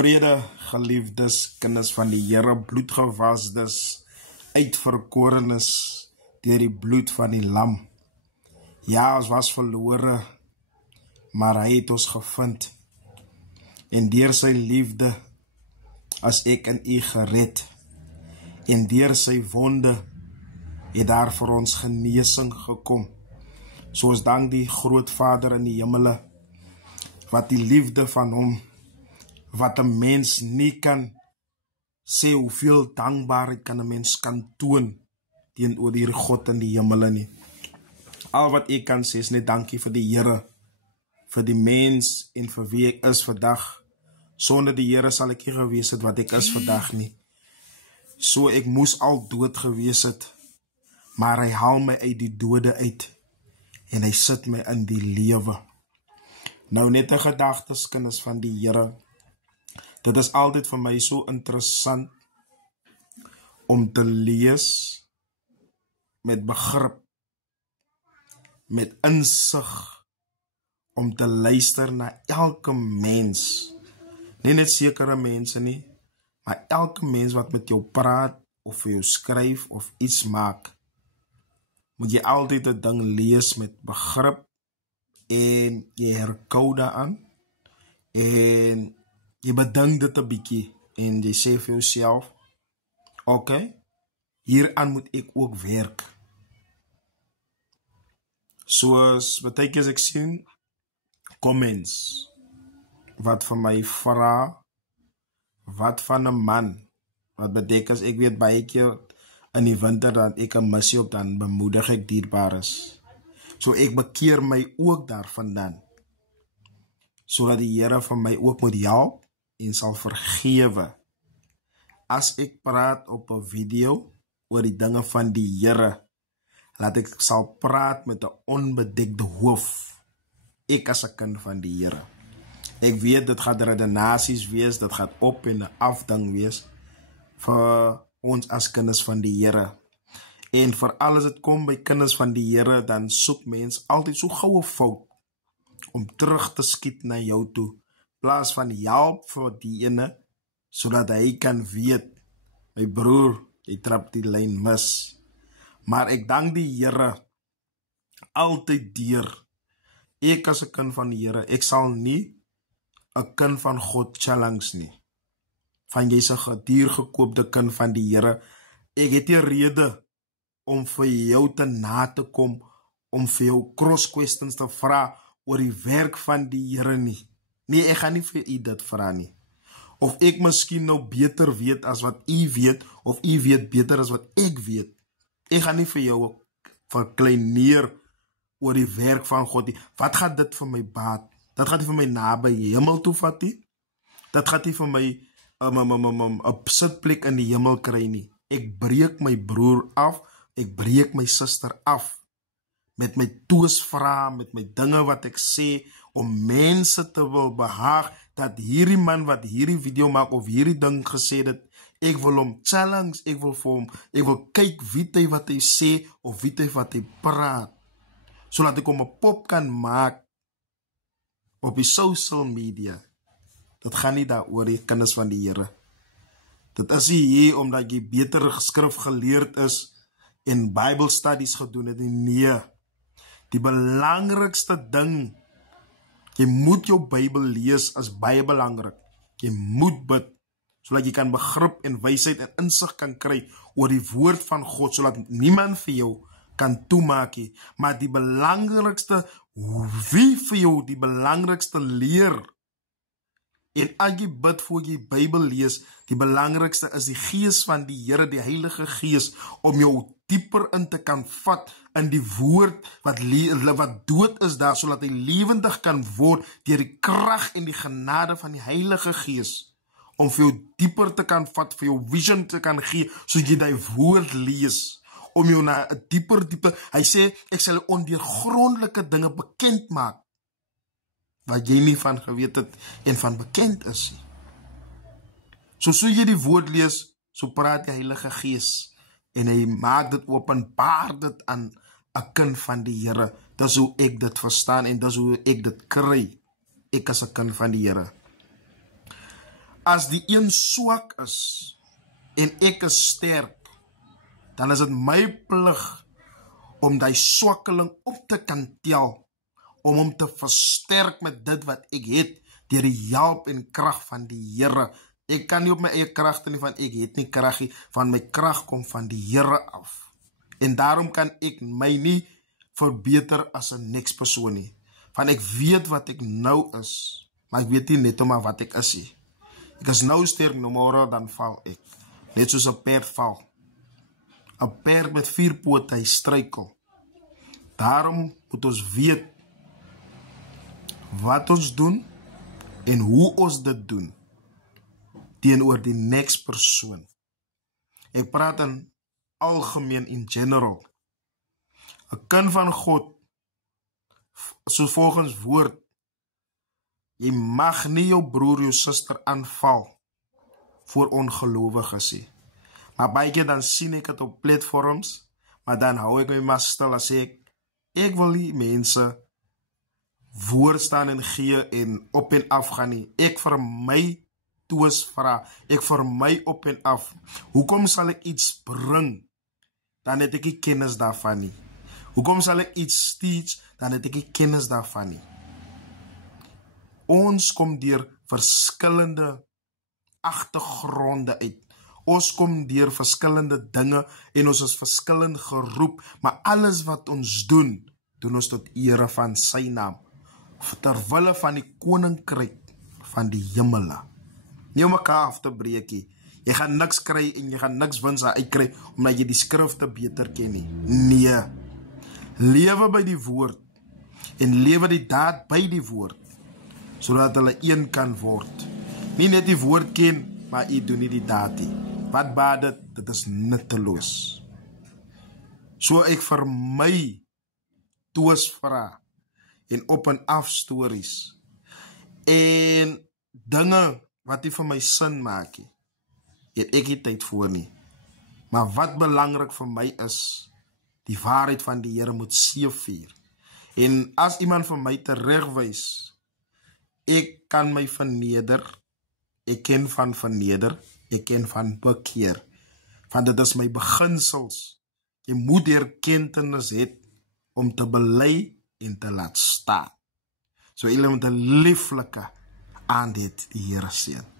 Vrede, geliefdes, kinders van die Here, bloedgewasdes, uitverkorenes, deur die bloed van die lam. Ja, ons was verlore, maar hy het ons gevind. En deur sy liefde, as ek en u gered. En deur sy wonde, het daar vir ons genesing gekom. Soos dank die grootvader in die hemele, wat die liefde van hom, wat 'n mens nie kan sê hoeveel dankbaarheid kan 'n mens kan toon teenoor die God in die hemele nie. Al wat ek kan sê is net dankie vir die Here, vir die mens en vir wie ek is vandag. Sonder die Here sal ek nie gewees het wat ek is vandag nie. So ek moes al dood gewees het, maar hy haal my uit die dode uit en hy sit my in die lewe. Nou net 'n gedagtes, kinders van die Here. Dit is altyd vir my so interessant om te lees met begrip, met insig, om te luister na elke mens. Nie net sekere mense nie, maar elke mens wat met jou praat, of vir jou skryf, of iets maak. Moet jy altyd 'n ding lees met begrip, en jy herkou daaraan, en jy bedink dit 'n bietjie, en jy sê vir jouself, oké, hieraan moet ek ook werk. Soos, baie keer as ek sien, comments, wat vir my vra, wat van 'n man, wat beteken as ek weet baie keer, in die winter, dan ek 'n missie op, dan bemoedig ek dierbares. So ek bekeer my ook daarvandaan, sodat die Here van my ook moet help, en sal vergewe. As ek praat op 'n video, oor die dinge van die Here, laat ek sal praat met 'n onbedekte hoof, ek as 'n kind van die Here. Ek weet, dit gaat redenasies wees, dit gaat op en afding wees, vir ons as kinders van die Here. En vir alles het kom by kinders van die Here, dan soek mens altyd so goue fout, om terug te skiet na jou toe, plaas van help vir die ene, sodat hy kan weet, my broer, jy trap die lyn mis. Maar ek dank die Here, altyd deur, ek as 'n kind van die Here, ek sal nie 'n kind van God challenge nie, van jy's 'n gediergekoopte kind van die Here. Ek het nie rede om vir jou te na te kom, om vir jou cross questions te vra oor die werk van die Here nie. Nee, ek gaan nie vir u dit vra nie. Of ek miskien nou beter weet as wat u weet, of u weet beter as wat ek weet. Ek gaan nie vir jou verkleineer oor die werk van God nie. Wat gaat dit vir my baat? Dat gaat nie vir my naby hemel toe vat nie. Dat gaat nie vir my 'n sitplek in die hemel kry nie. Ek breek my broer af, ek breek my suster af, met my toesvra, met my dinge wat ek sê, om mense te wil behaag, dat hierdie man wat hierdie video maak, of hierdie ding gesê het, ek wil hom challenge, ek wil kyk wie hy wat hy sê, of wie hy wat hy praat, sodat ek hom 'n pop kan maak, op die social media. Dit gaan nie daaroor die kinders van die Here. Dit is nie hier omdat jy beter skrif geleerd is en Bible studies gedoen het. Nee. Die belangrikste ding, jy moet jou Bybel lees, is baie belangrik. Jy moet bid, sodat jy kan begrip en wysheid en insig kan kry oor die woord van God, sodat niemand vir jou kan toemaak nie. Maar die belangrikste, wie vir jou die belangrikste leer, en as jy bid voor jy Bybel lees, die belangrikste is die Gees van die Here, die Heilige Gees, om jou dieper in te kan vat in die woord wat dood is daar, sodat hy lewendig kan word deur die krag en die genade van die Heilige Gees, om vir jou dieper te kan vat, vir jou vision te kan gee, sodat jy die woord lees, om jou na 'n dieper, hy sê, ek sal ondeurgrondelike dinge bekend maak, wat jy nie van geweet het en van bekend is. So jy die woord lees, so praat die Heilige Gees, en hy maak dit openbaar dit aan 'n kind van die Here. Dis hoe ek dit verstaan, en dis hoe ek dit kry, ek as 'n kind van die Here. as die een swak is en ek is sterk, dan is dit my plig om die swakkeling op te kan tel, om hom te versterk met dit wat ek het, deur die help en krag van die Here. Ek kan nie op my eie kragte nie, want ek het nie krag nie, van my krag kom van die Here af. En daarom kan ek my nie verbeter as 'n niks persoon nie, want ek weet wat ek nou is, maar ek weet nie net om wat ek is nie. Ek is nou sterk, no môre dan val ek, net soos 'n perd val. 'n Perd met 4 pote, hy struikel. Daarom moet ons weet wat ons doen en hoe ons dit doen teenoor die next persoon. Ek praat in algemeen, in general. 'n Kind van God, so volgens woord, jy mag nie jou broer, jou suster aanval voor ongelowiges nie. Maar baie keer dan sien ek het op platforms, maar dan hou ek my maar stil en sê ek wil nie mense woord staan en gee en op en af gaan nie. Ek vir my toes vra, ek vir my op en af. Hoekom sal ek iets bring, dan het ek nie kennis daarvan nie. Hoekom sal ek iets teach, dan het ek nie kennis daarvan nie. Ons kom deur verskillende agtergronde uit. Ons kom deur verskillende dinge en ons is verskillend geroep, maar alles wat ons doen ons tot ere van sy naam, terwille van die koninkryk van die hemele. Nie om mekaar af te breek nie. Jy gaan niks kry en jy gaan niks wins uitkry omdat jy die skrifte beter ken nie. Nee. Lewe by die woord en lewe die daad by die woord, sodat hulle een kan word. Nie net die woord ken, maar jy doen nie die daad nie. Wat baat dit? Dit is nutteloos. So ek vir my toes vra en op en af stories en dinge wat nie vir my sin maak nie, het ek nie tyd voor nie. Maar wat belangrik vir my is, die waarheid van die Here moet seëvier. En as iemand vir my teregwys, ek kan my verneder, ek ken van verneder, ek ken van bekeer, want dit is my beginsels. Jy moet erkentenis hê om te bely en te laat staan. So julle moet 'n lieflike aand hê, die Here seën.